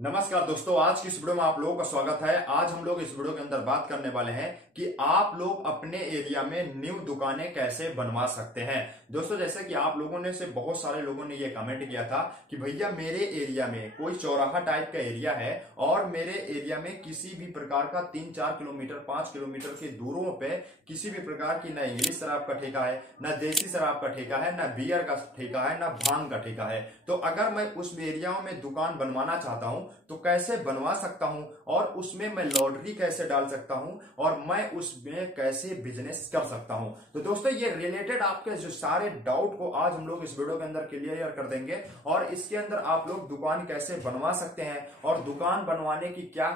नमस्कार दोस्तों, आज की इस वीडियो में आप लोगों का स्वागत है। आज हम लोग इस वीडियो के अंदर बात करने वाले हैं कि आप लोग अपने एरिया में न्यू दुकानें कैसे बनवा सकते हैं। दोस्तों, जैसे कि आप लोगों ने से बहुत सारे लोगों ने ये कमेंट किया था कि भैया मेरे एरिया में कोई चौराहा टाइप का एरिया है और मेरे एरिया में किसी भी प्रकार का 3-4 किलोमीटर 5 किलोमीटर के दूरों पे किसी भी प्रकार की न इंग्लिश शराब का ठेका है, न देसी शराब का ठेका है, न बियर का ठेका है, न भांग का ठेका है। तो अगर मैं उस एरिया में दुकान बनवाना चाहता हूं तो कैसे बनवा सकता हूं और उसमें मैं लॉटरी कैसे डाल सकता हूं और मैं उसमें कैसे बिजनेस कर सकता हूं। तो दोस्तों, ये रिलेटेड आपके जो सारे डाउट को आज हम लोग इस वीडियो के अंदर क्लियर कर देंगे और इसके अंदर आप लोग दुकान कैसे बनवा सकते हैं और दुकान बनवाने की क्या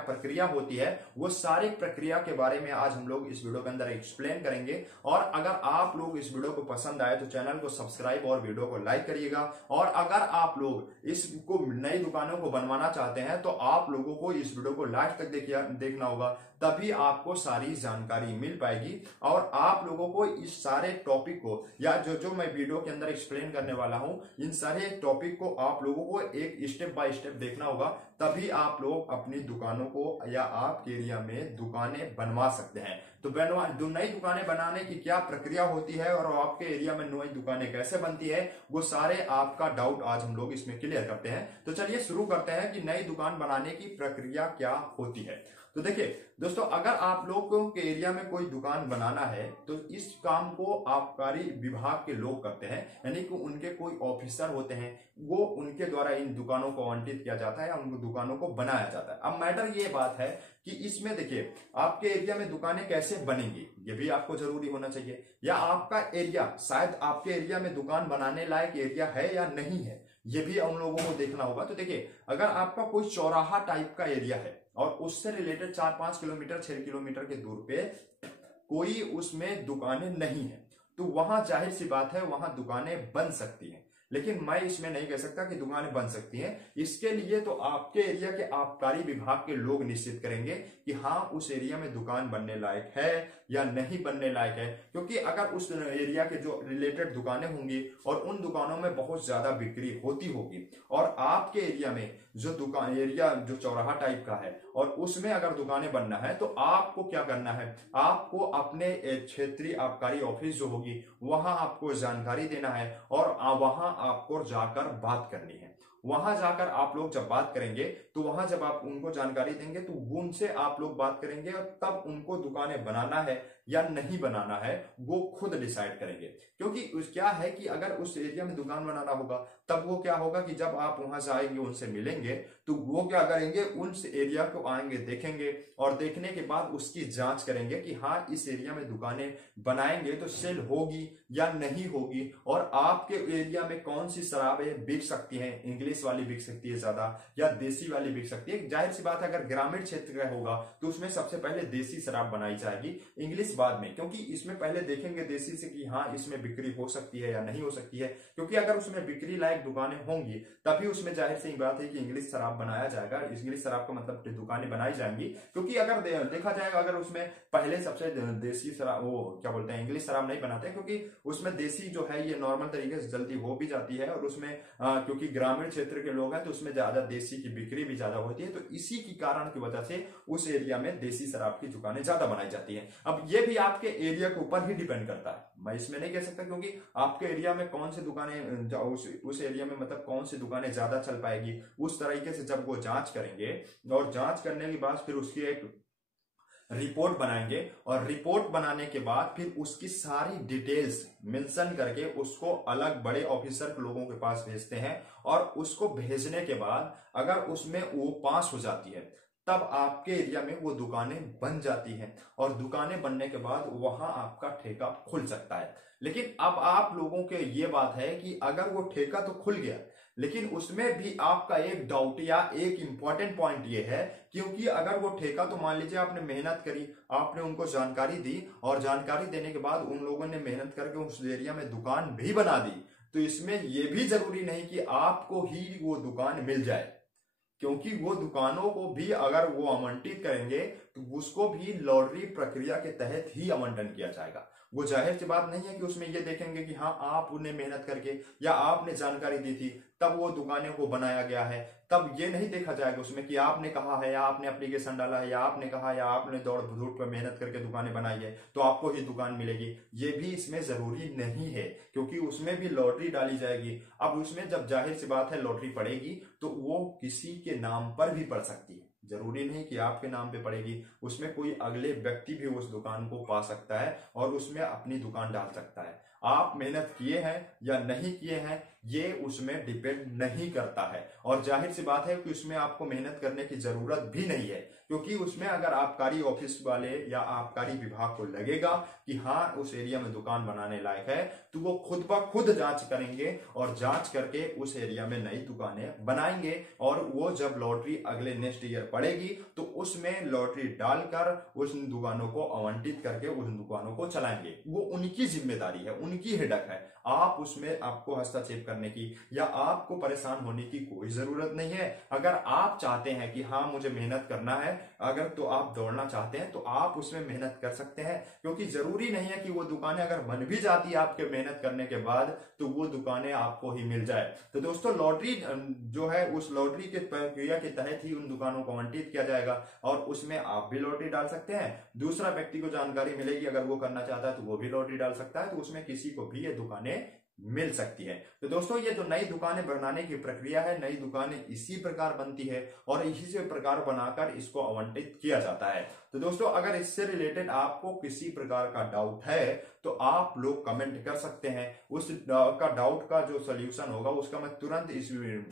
प्रक्रिया होती है, वो सारी प्रक्रिया के बारे में आज हम लोग इस वीडियो के अंदर एक्सप्लेन करेंगे। और अगर आप लोग इस वीडियो को पसंद आए तो चैनल को सब्सक्राइब और वीडियो को लाइक करिएगा। और अगर आप लोग इसको नई दुकानों को बनवाना चाहते हैं तो आप लोगों को इस वीडियो को लास्ट तक देखना होगा, तभी आपको सारी जानकारी मिल पाएगी और आप लोगों को इस सारे टॉपिक को या जो मैं वीडियो के अंदर एक्सप्लेन करने वाला हूं, इन सारे टॉपिक को आप लोगों को एक स्टेप बाय स्टेप देखना होगा, तभी आप लोग अपनी दुकानों को या आपके एरिया में दुकानें बनवा सकते हैं। तो नई दुकानें बनाने की क्या प्रक्रिया होती है और आपके एरिया में नई दुकानें कैसे बनती है, वो सारे आपका डाउट आज हम लोग इसमें क्लियर करते हैं। तो चलिए शुरू करते हैं कि नई दुकान बनाने की प्रक्रिया क्या होती है। तो देखिए दोस्तों, अगर आप लोगों के एरिया में कोई दुकान बनाना है तो इस काम को आबकारी विभाग के लोग करते हैं, यानी कि उनके कोई ऑफिसर होते हैं, वो उनके द्वारा इन दुकानों को आवंटित किया जाता है, उन दुकानों को बनाया जाता है। अब मैटर ये बात है कि इसमें देखिए आपके एरिया में दुकानें कैसे बनेंगी, ये भी आपको जरूरी होना चाहिए, या आपका एरिया शायद आपके एरिया में दुकान बनाने लायक एरिया है या नहीं है, ये भी उन लोगों को देखना होगा। तो देखिए, अगर आपका कोई चौराहा टाइप का एरिया है और उससे रिलेटेड 4-5 किलोमीटर 6 किलोमीटर के दूर पे कोई उसमें दुकानें नहीं है, तो वहां जाहिर सी बात है वहां दुकानें बन सकती हैं। लेकिन मैं इसमें नहीं कह सकता कि दुकानें बन सकती हैं। इसके लिए तो आपके एरिया के आबकारी विभाग के लोग निश्चित करेंगे कि हाँ उस एरिया में दुकान बनने लायक है या नहीं बनने लायक है। क्योंकि अगर उस एरिया के जो रिलेटेड दुकानें होंगी और उन दुकानों में बहुत ज्यादा बिक्री होती होगी और आपके एरिया में जो दुकान एरिया जो चौराहा टाइप का है और उसमें अगर दुकानें बनना है तो आपको क्या करना है, आपको अपने क्षेत्रीय आबकारी ऑफिस जो होगी वहां आपको जानकारी देना है और वहां आपको जाकर बात करनी है। वहां जाकर आप लोग जब बात करेंगे तो वहां जब आप उनको जानकारी देंगे तो उनसे आप लोग बात करेंगे और तब उनको दुकानें बनाना है या नहीं बनाना है वो खुद डिसाइड करेंगे। क्योंकि क्या है कि अगर उस एरिया में दुकान बनाना होगा तब वो क्या होगा कि जब आप वहां जाएंगे उनसे मिलेंगे तो वो क्या करेंगे, उस एरिया को आएंगे देखेंगे और देखने के बाद उसकी जांच करेंगे कि हाँ इस एरिया में दुकानें बनाएंगे तो सेल होगी या नहीं होगी और आपके एरिया में कौन सी शराबें बिक सकती हैं, इंग्लिश वाली बिक सकती है ज्यादा या देसी वाली बिक सकती है। जाहिर सी बात है अगर ग्रामीण क्षेत्र का होगा तो उसमें सबसे पहले देसी शराब बनाई जाएगी, इंग्लिश बाद में, क्योंकि इसमें पहले देखेंगे देसी से कि हाँ इसमें बिक्री हो सकती है या नहीं हो सकती है। क्योंकि अगर उसमें बिक्री लायक दुकानें होंगी तभी उसमें जाहिर सी बात है कि इंग्लिश शराब बनाया जाएगा। इंग्लिश शराब का मतलब दुकानें बनाई जाएंगी। क्योंकि अगर देखा जाएगा अगर उसमें पहले सबसे देसी शराब वो क्या बोलते हैं इंग्लिश शराब नहीं बनाते, क्योंकि उसमें देसी जो है ये नॉर्मल तरीके से जल्दी हो भी जाती है और उसमें क्योंकि ग्रामीण क्षेत्र के लोग हैं तो उसमें ज्यादा देसी की बिक्री भी ज्यादा होती है, तो इसी की कारण की वजह से उस एरिया में देसी शराब की दुकानें ज्यादा बनाई जाती है। अब ये भी आपके एरिया के ऊपर ही डिपेंड करता है, मैं इसमें नहीं कह सकता, क्योंकि आपके एरिया में कौन सी दुकानें उस एरिया में मतलब कौन सी दुकानें ज्यादा चल पाएगी, उस तरीके से जब वो जांच करेंगे और जांच करने के बाद फिर उसकी एक रिपोर्ट बनाएंगे और रिपोर्ट बनाने के बाद फिर उसकी सारी डिटेल्स मेंशन करके उसको अलग बड़े ऑफिसर लोगों के पास भेजते हैं और उसको भेजने के बाद अगर उसमें वो पास हो जाती है तब आपके एरिया में वो दुकानें बन जाती हैं और दुकानें बनने के बाद वहां आपका ठेका खुल सकता है। लेकिन अब आप लोगों के ये बात है कि अगर वो ठेका तो खुल गया लेकिन उसमें भी आपका एक डाउट या एक इंपॉर्टेंट पॉइंट ये है, क्योंकि अगर वो ठेका तो मान लीजिए आपने मेहनत करी, आपने उनको जानकारी दी और जानकारी देने के बाद उन लोगों ने मेहनत करके उस एरिया में दुकान भी बना दी, तो इसमें यह भी जरूरी नहीं कि आपको ही वो दुकान मिल जाए, क्योंकि वो दुकानों को भी अगर वो आवंटित करेंगे तो उसको भी लॉटरी प्रक्रिया के तहत ही आवंटन किया जाएगा। वो जाहिर सी बात नहीं है कि उसमें ये देखेंगे कि हाँ आपने मेहनत करके या आपने जानकारी दी थी तब वो दुकानें को बनाया गया है, तब ये नहीं देखा जाएगा उसमें कि आपने कहा है या आपने एप्लीकेशन डाला है या आपने कहा या आपने दौड़ धूप पर मेहनत करके दुकानें बनाई है तो आपको ही दुकान मिलेगी। ये भी इसमें जरूरी नहीं है, क्योंकि उसमें भी लॉटरी डाली जाएगी। अब उसमें जब जाहिर सी बात है लॉटरी पड़ेगी तो वो किसी के नाम पर भी पड़ सकती है, जरूरी नहीं कि आपके नाम पे पड़ेगी। उसमें कोई अगले व्यक्ति भी उस दुकान को पा सकता है और उसमें अपनी दुकान डाल सकता है। आप मेहनत किए हैं या नहीं किए हैं ये उसमें डिपेंड नहीं करता है, और जाहिर सी बात है कि उसमें आपको मेहनत करने की जरूरत भी नहीं है, क्योंकि उसमें अगर आबकारी ऑफिस वाले या आबकारी विभाग को लगेगा कि हाँ उस एरिया में दुकान बनाने लायक है तो वो खुद ब खुद जांच करेंगे और जांच करके उस एरिया में नई दुकानें बनाएंगे। और वो जब लॉटरी अगले नेक्स्ट ईयर पड़ेगी तो उसमें लॉटरी डालकर उस दुकानों को आवंटित करके उन दुकानों को चलाएंगे। वो उनकी जिम्मेदारी है, उनकी हिडक है। आप उसमें आपको हस्तक्षेप करने की या आपको परेशान होने की कोई जरूरत नहीं है। अगर आप चाहते हैं कि हाँ मुझे मेहनत करना है, अगर तो आप दौड़ना चाहते हैं तो आप उसमें मेहनत कर सकते हैं, क्योंकि जरूरी नहीं है कि वो दुकानें अगर बन भी जाती है आपके मेहनत करने के बाद तो वो दुकानें आपको ही मिल जाए। तो दोस्तों लॉटरी जो है उस लॉटरी के प्रक्रिया के तहत ही उन दुकानों को आवंटित किया जाएगा और उसमें आप भी लॉटरी डाल सकते हैं। दूसरा व्यक्ति को जानकारी मिलेगी, अगर वो करना चाहता है तो वो भी लॉटरी डाल सकता है, तो उसमें किसी को भी ये दुकानें मिल सकती है। तो दोस्तों ये जो नई दुकानें बनाने की प्रक्रिया है, नई दुकानें इसी प्रकार बनती है और इसी से प्रकार बनाकर इसको आवंटित किया जाता है। तो दोस्तों अगर इससे रिलेटेड आपको किसी प्रकार का डाउट है तो आप लोग कमेंट कर सकते हैं। उस का डाउट का जो सोल्यूशन होगा उसका मैं तुरंत इस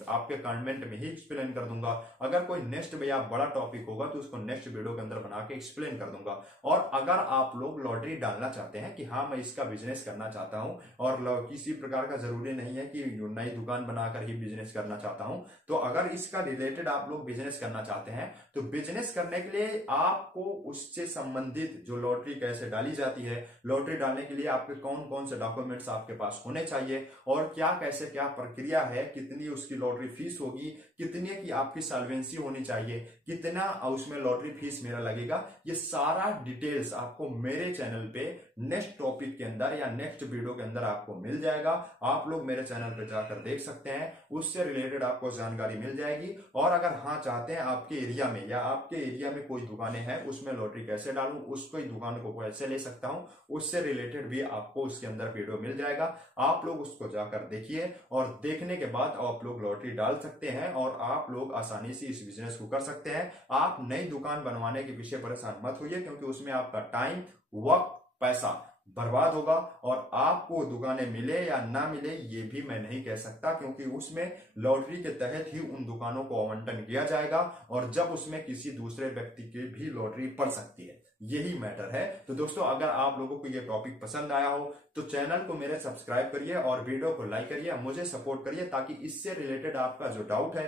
आपके कमेंट में ही एक्सप्लेन कर दूंगा। अगर कोई नेक्स्ट या बड़ा टॉपिक होगा तो उसको नेक्स्ट वीडियो के अंदर बना के एक्सप्लेन कर दूंगा। और अगर आप लोग लॉटरी डालना चाहते हैं कि हाँ मैं इसका बिजनेस करना चाहता हूं और किसी प्रकार का जरूरी नहीं है कि नई दुकान बनाकर ही बिजनेस करना चाहता हूं, तो अगर इसका रिलेटेड आप लोग बिजनेस करना चाहते हैं तो बिजनेस करने के लिए आपको उससे संबंधित जो लॉटरी कैसे डाली जाती है, लॉटरी डालने के लिए आपके कौन कौन से डॉक्यूमेंट्स आपके पास होने चाहिए और क्या कैसे क्या प्रक्रिया है, कितनी उसकी लॉटरी फीस होगी, कितनी की आपकी सॉल्वेंसी होनी चाहिए, कितना उसमें लॉटरी फीस मेरा लगेगा, ये सारा डिटेल्स आपको मेरे चैनल पे नेक्स्ट टॉपिक के अंदर या नेक्स्ट वीडियो के अंदर आपको मिल जाएगा। आप लोग मेरे चैनल पे जाकर देख सकते हैं, उससे रिलेटेड आपको जानकारी मिल जाएगी। और अगर हाँ चाहते हैं आपके एरिया में या आपके एरिया में कोई दुकानें हैं उसमें लॉटरी कैसे डालूं, उसको दुकान को कैसे ले सकता हूं, उससे रिलेटेड भी आपको उसके अंदर वीडियो मिल जाएगा। आप लोग उसको जाकर देखिए और देखने के बाद आप लोग लॉटरी डाल सकते हैं और आप लोग आसानी से इस बिजनेस को कर सकते हैं। आप नई दुकान बनवाने के विषय परेशान मत होइए, क्योंकि उसमें आपका टाइम, वक्त, पैसा बर्बाद होगा और आपको दुकानें मिले या ना मिले ये भी मैं नहीं कह सकता, क्योंकि उसमें लॉटरी के तहत ही उन दुकानों को आवंटन किया जाएगा और जब उसमें किसी दूसरे व्यक्ति की भी लॉटरी पड़ सकती है, यही मैटर है। तो दोस्तों अगर आप लोगों को ये टॉपिक पसंद आया हो तो चैनल को मेरे सब्सक्राइब करिए और वीडियो को लाइक करिए, मुझे सपोर्ट करिए, ताकि इससे रिलेटेड आपका जो डाउट है